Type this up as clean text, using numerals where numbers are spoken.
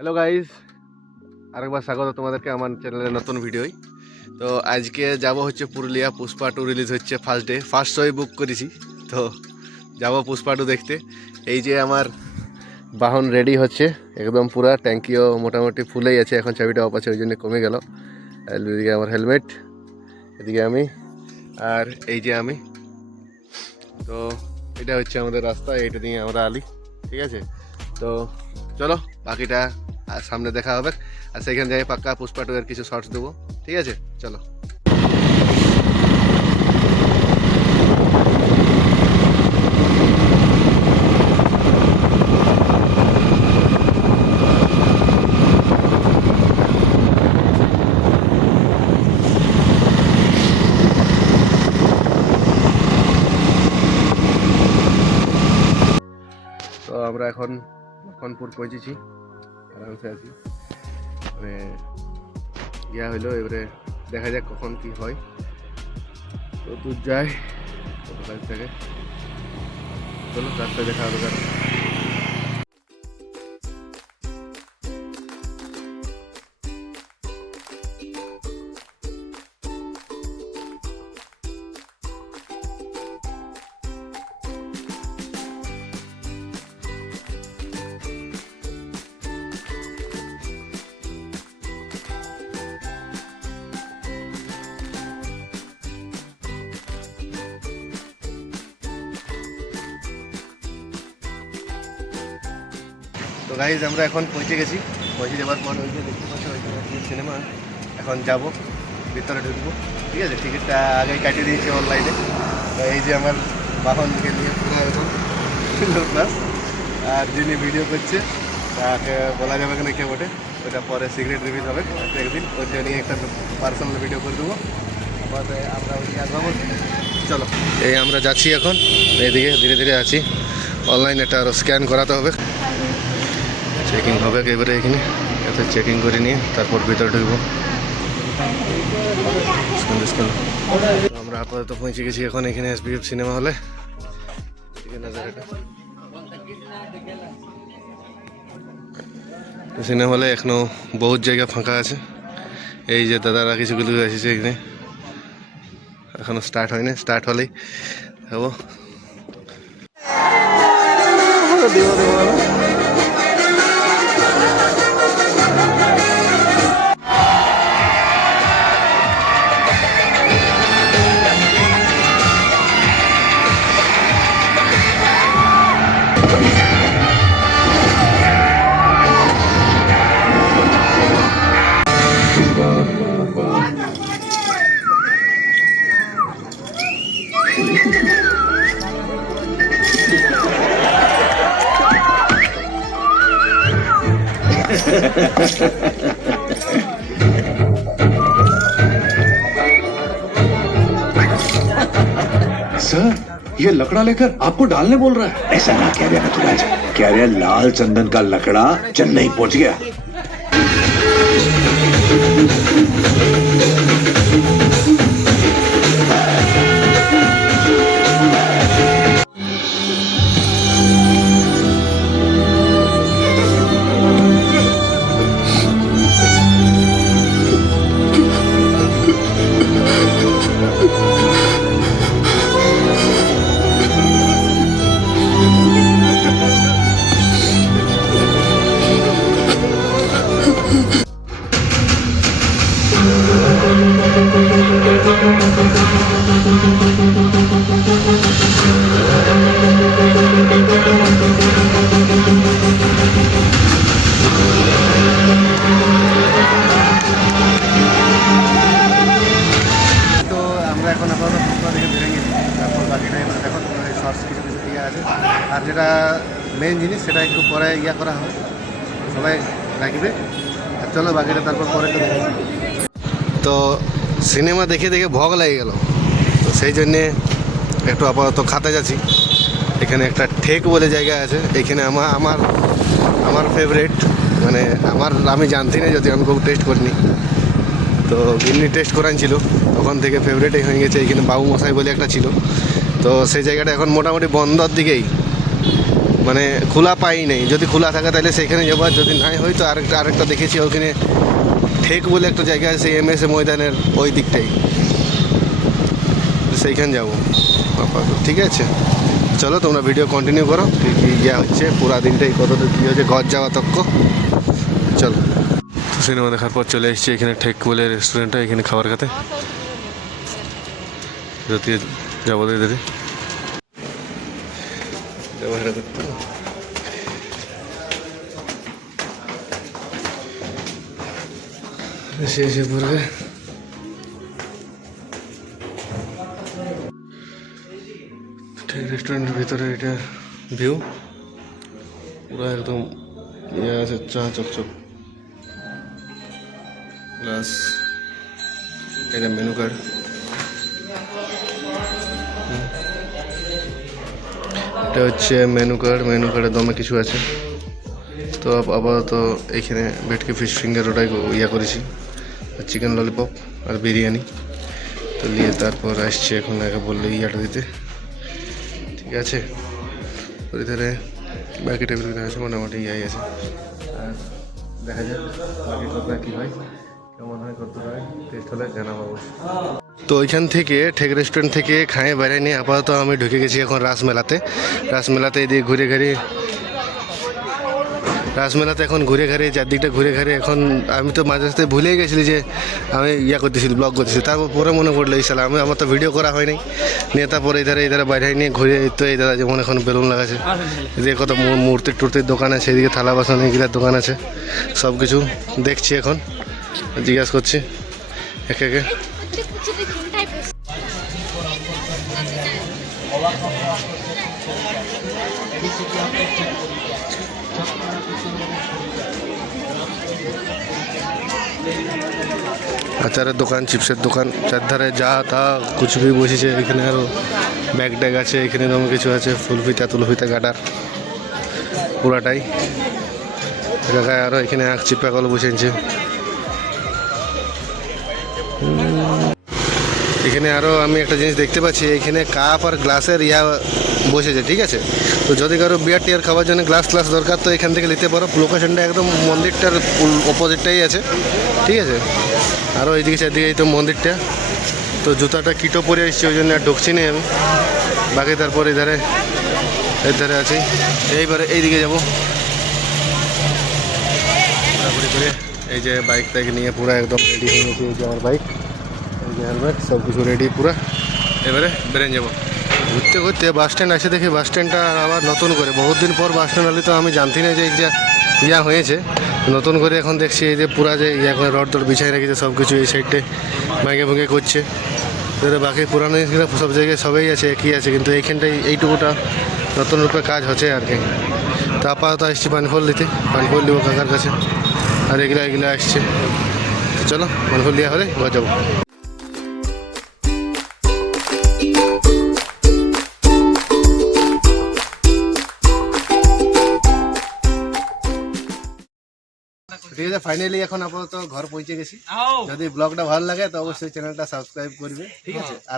Hello guys, আরেকবার স্বাগত তোমাদেরকে আমার চ্যানেলের নতুন ভিডিওয়। তো আজকে যাব হচ্ছে পুরুলিয়া। পুষ্পা টু রিলিজ হচ্ছে ফার্স্ট ডে, ফার্স্ট শোই বুক করেছি। তো যাব পুষ্পা টু দেখতে। এই যে আমার বাহন রেডি হচ্ছে, একদম পুরা ট্যাঙ্কিও মোটামুটি ফুলেই আছে, এখন চাবিটা অফ আছে ওই জন্য কমে গেল। আর এদিকে আমার হেলমেট, এদিকে আমি, আর এই যে আমি। তো এটা হচ্ছে আমাদের রাস্তা, এইটা দিয়ে আমরা আলি, ঠিক আছে। তো চলো বাকিটা সামনে দেখা হবে, আর সেখানে যাই পাক্কা পুষ্পা টু এর কিছু শর্টস দেবো, ঠিক আছে। চলো। তো আমরা এখন লক্ষণপুর পৌঁছেছি, আরামসে আছি। মানে ইয়া হইলো, এবারে দেখা যাক কখন কি হয়। তো দূর যায় কত কাজ থাকে, চলো রাস্তায় দেখা হবে। কারণ তো গাইজ আমরা এখন পৌঁছে গেছি। পৌঁছে যাওয়ার পর ওই যে দেখতে পাচ্ছি ওইখানে সিনেমা, এখন যাব ভিতরে ঢুকবো, ঠিক আছে। টিকিটটা আগেই কাটিয়ে দিয়েছি অনলাইনে। তো এই যে আমার বাহনকে নিয়ে পুরো এখন প্লাস, আর যিনি ভিডিও করছে তাকে বলা যাবে না কে বটে, ওটা পরে সিক্রেট রিভিল হবে একদিন, ওইটা নিয়ে একটা পার্সোনাল ভিডিও করে দেবো। তারপরে আমরা ওইদিকে আসবো। চলো, এই আমরা যাচ্ছি এখন, এইদিকে ধীরে ধীরে আছি। অনলাইনে এটা আরও স্ক্যান করাতে হবে, চেকিং হবে এবারে এখানে, এতে চেকিং করে নিয়ে তারপর ভিতরে ঢুকবো। আমরা আপাতত পৌঁছে গেছি এখন এখানে এসবিএফ সিনেমা হলে। সিনেমা হলে এখনো বহুত জায়গা ফাঁকা আছে। এই যে দাদারা কিছুগুলো এসেছে এখানে, এখনো স্টার্ট হয়নি, স্টার্ট হলেই হবো। सर, ये लकड़ा लेकर आपको डालने बोल रहा है। ऐसा ना कह रहा नटराज, कह रहा लाल चंदन का लकड़ा चेन्नई पहुंच गया। আর যেটা মেন জিনিস সেটা একটু পরে ইয়া করা হবে, সবাই রাখবে। আর চলো বাকিটা তারপর পরে তো দেখি। তো সিনেমা দেখে দেখে ভগ লেগে গেল, তো সেই জন্যে একটু আপাতত খাতে যাচ্ছি। এখানে একটা ঠেক বলে জায়গা আছে, এখানে আমার আমার ফেভারেট, মানে আমি জানতি না, যদি আমি খুব টেস্ট করিনি। তো গিন্নি টেস্ট করাইছিল, তখন থেকে ফেভারেটই হয়ে গেছে। এখানে বাবু মশাই বলে একটা ছিল, তো সেই জায়গাটা এখন মোটামুটি বন্ধর দিকেই, মানে খোলা পাই নাই, যদি খোলা থাকে তাহলে সেইখানে যাবো, আর যদি নাই হয় তো আরেকটা দেখেছি ওখানে ঠেক বলে একটা জায়গা আছে এমএসএ ময়দানের ওই দিকটাই, সেইখানে যাবো আপাতত। ঠিক আছে, চলো তোমরা ভিডিও কন্টিনিউ করো, কী কী ইয়া হচ্ছে পুরা দিনটাই কতদূর কী হচ্ছে ঘর যাওয়া তক্ক। চলো, সিনেমা দেখার পর চলে এসেছি এখানে ঠেক বলে রেস্টুরেন্টটা, এখানে খাবার খেতে। যদি যাবো দিদি যাবো হেরা করতে এসে পড়বে। ঠিক রেস্টুরেন্টের ভিতরে এটা ভিউ পুরো একদম ইয়ে আছে, চা চকচক প্লাস এটা মেনু কার্ড। এটা হচ্ছে মেনু কার্ডে দমে কিছু আছে। তো আপাতত এইখানে ভেটকি ফিশ ফিঙ্গার ওটাই ইয়া করেছি, আর চিকেন ললিপপ আর বিরিয়ানি তো নিয়ে তারপর আসছে এখন আগে বললে ইয়াটা দিতে। ঠিক আছে, ওই ধারে বাকি টেবিল আছে মোটামুটি ইয়াই আছে, আর দেখা যাক বাকি কথা কী হয়, কেমন হয় করতে হয়, টেস্ট হলে জানাবো। তো ওইখান থেকে ঠেক রেস্টুরেন্ট থেকে খায়ে বাইরে নিয়ে আপাতত আমি ঢুকে গেছি এখন রাসমেলাতে এদিকে রাসমেলাতে এখন ঘুরে ঘাড়ে চারদিকটা ঘুরে ঘাড়ে এখন আমি তো মাঝে সাথে ভুলেই গেছিলি যে আমি ইয়া করতেছি ব্লগ করতেছি, তারপর পরে মনে পড়লো এই সালা আমার তো ভিডিও করা হয়নি নিয়ে, তারপরে এই ধারে বাইরে নিয়ে ঘুরে তো এই দাদা যেমন এখন বেলুন লাগাছে, যে কত মূর্তির দোকান আছে, এদিকে থালা বাসন এগুলার দোকান আছে, সব কিছু দেখছি এখন, জিজ্ঞাসা করছি একে একে। আচারের দোকান, চিপসের দোকান, চারধারে যা তা কিছু ভি বসেছে, এখানে আরও ব্যাগ ট্যাগ আছে, এখানে তেমন কিছু আছে, তুলফিতা গাটার পুরাটাই জায়গায়, আরও এখানে আখ চিপা কল বসেছে। এখানে আরও আমি একটা জিনিস দেখতে পাচ্ছি, এখানে কাপ আর গ্লাসের ইয়া বসেছে। ঠিক আছে, তো যদি কারো বিয়ার টিয়ার খাওয়ার জন্য গ্লাস দরকার তো এখান থেকে নিতে পারো, লোকেশনটা একদম মন্দিরটার অপোজিটটাই আছে। ঠিক আছে, আরও এইদিকে চারদিকে এই তো মন্দিরটা, তো জুতাটা কিটো পরে এসেছি ওই জন্য আর ঢুকছি না আমি, বাকি তারপর এর ধারে আছি, এইবারে এইদিকে যাবো ঘোরাঘুরি করে। এই যে বাইক নিয়ে পুরো একদম রেডি হয়ে গেছি, এই যে আমার বাইক, এই যে হেলমেট, সব কিছু রেডি পুরো, এবারে বেরেন যাবো। ঘুরতে বাস স্ট্যান্ড আসে, দেখি বাস স্ট্যান্ডটা আবার নতুন করে, বহুত দিন পর বাস স্ট্যান্ড হলে তো আমি জানতি না যে এটা ইয়া হয়েছে, নতুন করে এখন দেখছি এই যে পুরা যে ইয়া করে রড বিছাই রেখেছে সব কিছু, এই সাইডে ভেঙে করছে, বাকি পুরানো জিনিসগুলো সব জায়গায় সবাই আছে, একই আছে, কিন্তু এইখানটাই এইটুকুটা নতুন রূপে কাজ হচ্ছে আর কি। তো আপাতত আসছি পানফল নিতে, পানফল দিব কাকার কাছে, আর এগুলো আসছে, চলো পানফল দেওয়া হলে ঘর যাবো। ঠিক আছে, ফাইনালি এখন আপাতত ঘর পৌঁছে গেছি। যদি ব্লগটা ভালো লাগে তো অবশ্যই চ্যানেলটা সাবস্ক্রাইব করবে। ঠিক আছে, আর